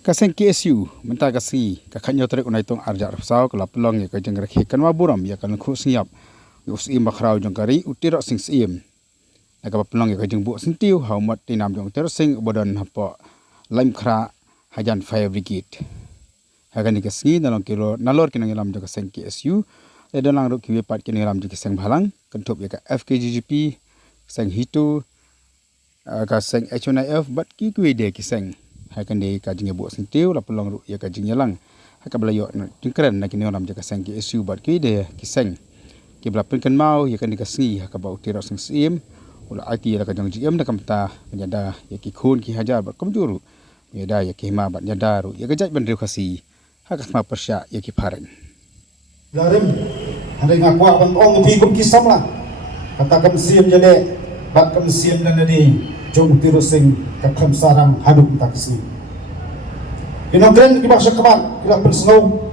Kaseng KSU mentah kasi kakaknya terek unai tong arja rasau kala pelong ya kajeng rakhi kanwa buram ya kan khu siap us im bakrau jong kari utirok sing sim nakapa pelong ya kajeng bu sentiu haumat tinam jong ter sing bodan hapo laim khra hajan fire brigade hagan ni kasi dalam kilo nalor kinang lam jong kaseng KSU le dalang ru kiwe pat kinang lam jong kaseng balang kentup ya ka FKGGP kaseng hitu kaseng HNIF bat ki kuwe de kiseng hakan de kajing bu sentiu la pelong ru ya kajing yalang haka belayo jengkren nak ni orang jaga sang ki isu bat ki de kiseng ki bela penkan mau ya kan dikasih haka bau tiro sing sim ula IT la kajang GM nak kamta menyada ya ki khun ki hajar bat komjuru menyada ya ki ma bat nyada ru ya gajat bandriu kasi haka ma persya ya ki paren larim hari ngakwa ban ong pi kum kisam lah katakan sim jale bat kam sim dan ni jom tiro sing kakam sarang haduk taksi inogren ki baksa kaman kila pensau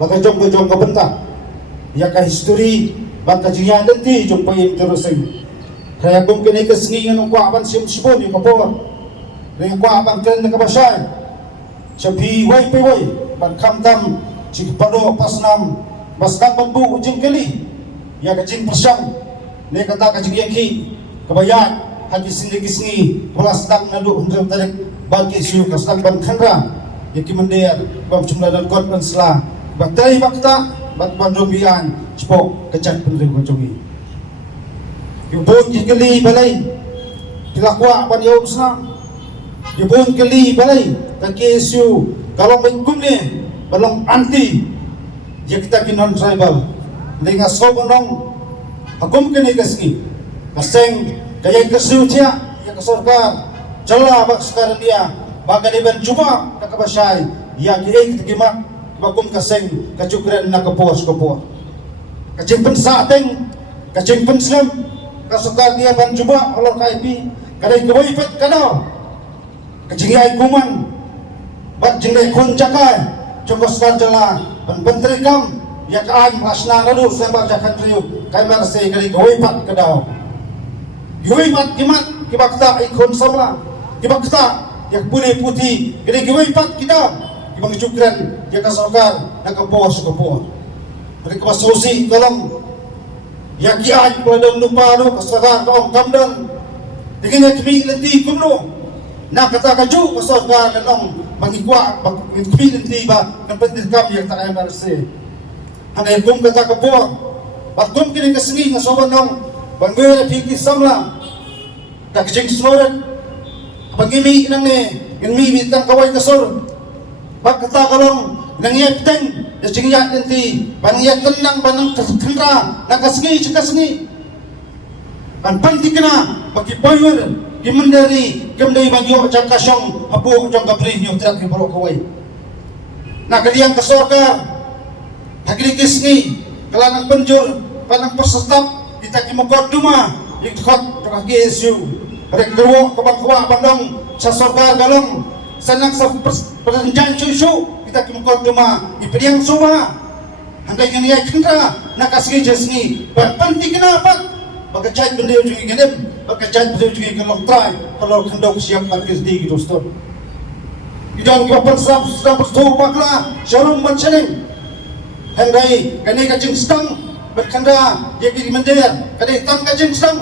baka jom ka benta ya ka history baka jiya denti jom payim tiro sing kaya gum kini kesngi ngano kwa ban sim sibon yung kapor ring kwa ban kren ka basay sabi way pe way ban kamtam chikpado pasnam baskan banbu ujing kali ya ka jing persang ne kata ka jing yaki kabayat hadi singi pulas dak nadu untuk tarik bagi isu kasdak ban khandra yaki mendiar bab jumlah dan kon pensla baktari bakta bat bandrobian spok kecat pendiri koncogi yubun kili balai dilakwa ban yaum sna yubun kili balai kaki isu kalau mengkum ni balong anti ya kita non tribal dengan sobanong hukum kini kasih kaseng kaya kesucia ya kesorga jala bak sekarang dia baga dia cuba nakabasay ya kiek tigimak bagum kaseng kacukran nakapos kapor kacing pensateng kacing penslam kasukar dia ban cuba olor kaipi kadai kawai pet kado kacing ai kuman bat jingle kun jakai jokos jala ban pentrikam ya kaan asna lalu sembah jakan triu kai marse kadai kawai pat kado Giwai mat kimat kibakta ikon sama kibakta yak puni putih kini giwai pat kita kibang cukran yak kasokar nakapos kapor mereka masosi tolong yak kian peladon lupa lu kasokar kaum kamdan dengan kimi lenti kumno nak kata kaju kasokar kanong mangikwa kimi lenti ba napentir kam yak takay marse hanay kum kata kapor batum kini kesengi ngasoban nong bangga fikir samla tak jeng snoran pagimi nang ni ngmi bitang kaway kasor bakta kalong nang yateng ya jeng yat nanti pangyat tenang panang kendra nakasngi cikasngi pan panti kena bagi power gimandari gimdai bagyo jakasyong apu jong kapri yo trak bro kaway nakaliang kasor ka hagri kisngi kalanang penjur panang peserta kita kimokot duma ikut kaki isu rek gerwo kabang kwa bandong sa sokar galong sanang sa perjanjian susu kita kimokot duma ipediang suma hanggang yang ia kendra nakasgi jesni berpanti kenapa bagajat bendeu juga gedem bagajat bendeu juga galong try kalau kendok siap parkir di gitu store idang kapan sab bersatu bakla sharum mencening hanggai kani kajing stang berkandra dia kiri mendir kadai tang kajeng sang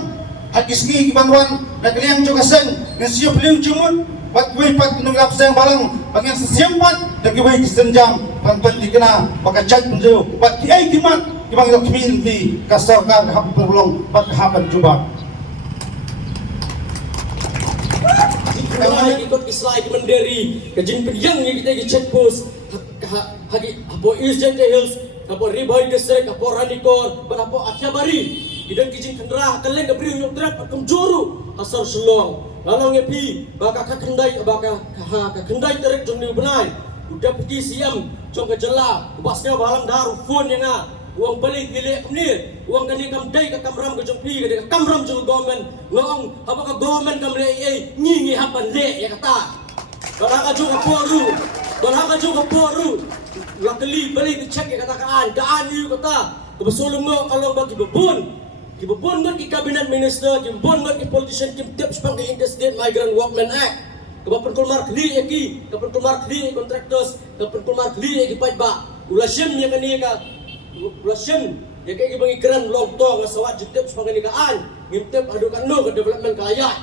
hakis ni kibanwan nakliang juga seng ngasio beliau jumun bat kuai pat nunglap seng balang bagian sesiampat dagi wai kisenjam panpan dikena bakacat penjau bat kiai kimat kibang yok minti kasarkan hab berulong bat haban juba kami ikut Islam menderi kajeng yang kita cek pos hagi apo Eastern Hills apo Ribai District apo Ranikor apo Akyabari idang kijing kendra kaleng gabri yung trap akum juru asar sulong lalong epi baka kakendai baka kakendai terek jong ni benai udah pergi siam jong kejela basnya balang daru phone yang uang balik gile kemni uang kani kamdai ka kamram ka jong pi ka kamram jong government ngong apaka government kamle ngingi hapan le ya kata baraka juga poru lakali balik dicek ya kata kaan yu kata kebesulung mo kalau bagi bebun ngot ki cabinet minister ki bebun ngot ki politician ki tips pang ki interstate migrant workmen act Kebapan kulmar kli eki, kebapan kulmar kli contractors, kebapan kulmar kli eki pajba. Ulasem yang kani ka, ulasem yang kaya bagi keran long to nga sawat jutep sebagai nikaan, ngimtep adukan no ke development kaya.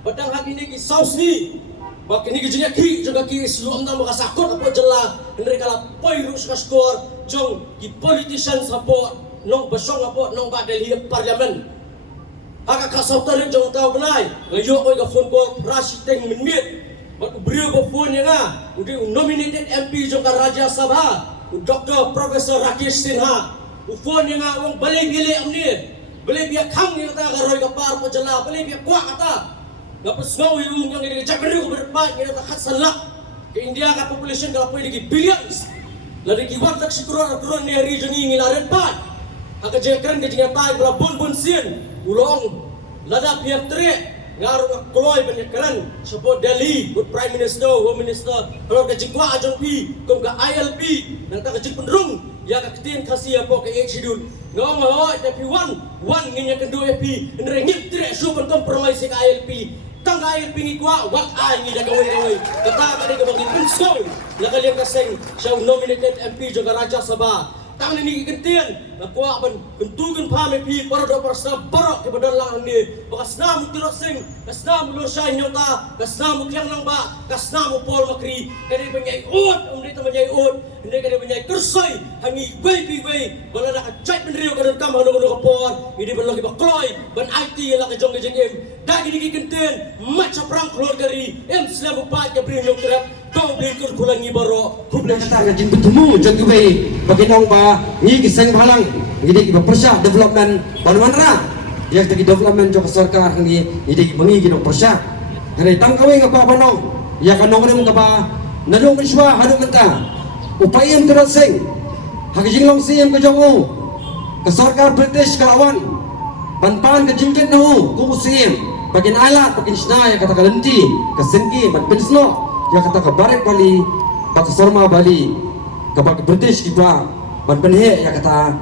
Padang hak ini ki saus ni. Bak ini ki jenya ki juga ki selom nang makasakot apa jela, henry kala poirus ka skor, jong ki politician support nong basong apa nong badel hi parliament. Haka kasautar jong tau benai, ngayo oi ka phone call prasiteng minmit. Bak brio ko phone nga, udi nominated MP jong ka Raja Sabha, Dr. Professor Rakesh Sinha. Phone nga wong balay gili amni. Balay biya khang ni ta ka roy ka par pa jala, balay biya kwa kata. Gapos ngaw yung ini Japan ko berpat kita tak salak ke India ka population ka apa lagi billions lagi kiwat tak sikro ni region ni ngilaren pat aka jekran ke jinga pai bla bun sien ulong lada piak tre ngaru kloy penyekran support Delhi good prime minister home minister kalau ke jikwa ajong pi kom ka ILP nang ta ke jik penrung ya ka ketin kasih apa ke schedule ngong ho tapi one nginya kedua pi nrengit tre super compromise ke ILP tang ILP ni kwa wat ay ni dagawin kata ka ni bagi pinso la kalian kaseng siya nominated MP juga Raja Sabha tang ni kentian na kwa ban bentugan pa me pi para do para barok ke badan lang ni bakas namu tiro sing kasna mu lor shay nyota kasna mu kyang nang ba kasna mu pol makri kani banyai ut umdi ta banyai ut hindi kani banyai kursoy hangi baby bala na ka chat ben rio ka kam hanu ka por hindi ban lagi bakloy ban IT la ka jong jeng em dagi ni kentian macha prang klor gari em selamu pa ka brin yung trap kau belikur kulangi baro Kubla kata ka jing bertemu jang ibai bagi nong ba ni kisang halang ngidi ki persya development panwanra yang tagi development jok sarkar ni ngidi mengi ki nong persya ngari tang kawe ngapa panong ya kanong rem ngapa nadong biswa hadu menta upayam terus sing hak jing long sim ke jongu ke sarkar British kalawan pan ke jingket no ku sim bagian alat bagian sna ya kata kalenti ke sengki ban pensno ya kata ke baret Bali bak Sorma Bali ke bak British kita ban penhe ya kata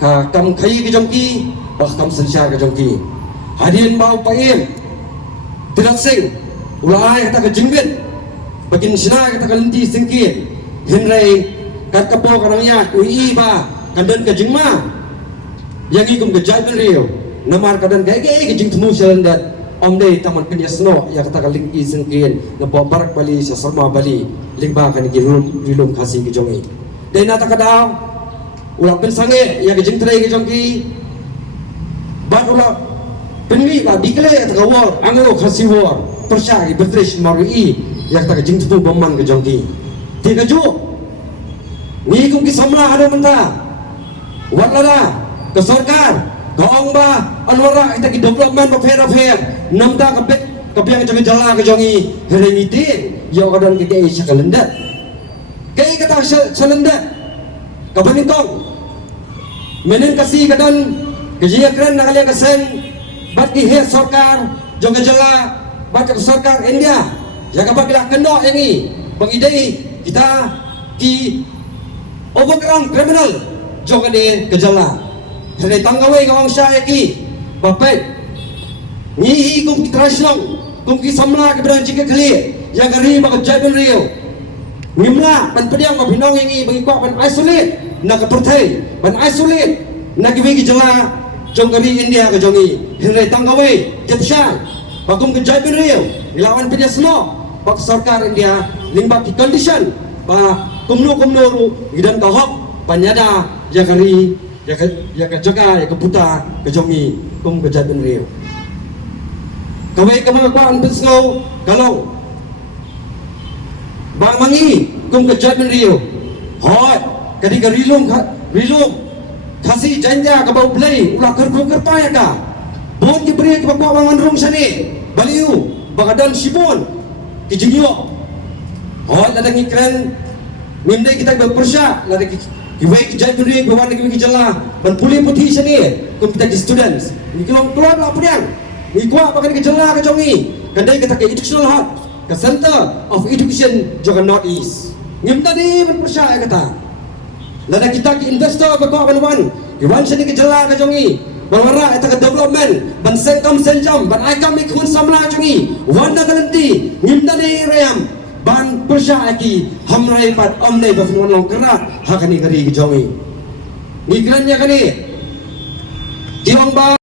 ka kam khai ke jongki bak kam sensya ke jongki hadin bau paim tidak sing ulai kata ke jingbet bagian sina kata ke lenti singki henrei kat kapo karangnya ui ba kandan ke jingma yang ikum ke jaiben rio namar kadan ke jing temu selendat Omde taman penyasno ya kata kaling isengkin napo barak Bali sa Sorma Bali lingba kan rilum kasih ke jongi dai nata kada ulang pensange ya ke jingtre ke jongki bad ulang penwi ba dikle ya ta war anglo kasih war persya i bertrish marui ya kata ke jingtu bomman ke jongki tiga ju ni kum ki samla ada menta walala ke sarkar Kaong ba anwara kita ki development ba fair namda kapiang jangan jala ke jongi heremiti yo kadan kita isya kalendat kai kata salendat kabanintong menen kasih kadan kejiya keren nakaliya kasen bat ki he sarkar jonga jala bat ke sarkar India ya kapag kendo yangi pangidai kita ki overground criminal jonga de kejala Hari tanggawai kawang saya ki, bapak, ni kum kitraslang, kum kisamla keberan jika kali, yang kari bakat jaben rio, ngimla ban pediang mabinong ini bagi kuat ban isolate, nak kepertai, ban isolate, nak kiwigi jela, jong kari India ke jongi, hari tanggawai, jepshan, bakum ke jaben rio, ilawan pedia seno, bak sarkar India, limbak ki condition, ba kumno ru, gidan kahok, panyada, yang kari ya ke jaga ya ke buta ke jongi kum ke jaben rio kawai ke mga kuan pensngau kalau bang mangi kum ke jaben rio hot kadi ke rilum kasih janja ke bau play ulah kerpa ya ka bon ki beri ke bapa wangan rung sani baliu bagadan sibon ki jingyo hot ada ngikren nimdai kita berpersya lari Iwai kijai kiri, bawa lagi kijala, ban pulih putih sini, kita di students. Ini kalau keluar lah punyang, ini kuat pakai kijala ke jongi, kedai kita ke educational hub, ke Center of Education juga North East. Ngim tadi berpercaya kata, lada kita ke investor berkuat ban iwan sini kijala ke jongi, bawara kita ke development, ban sengkam senjam, ban aikam ikun samla jongi, wanda galenti, ngimdani rayam ban persya aki hamrai pat omnai bafnuan long kerat hakani gari gijongi ngikrannya kani diong ba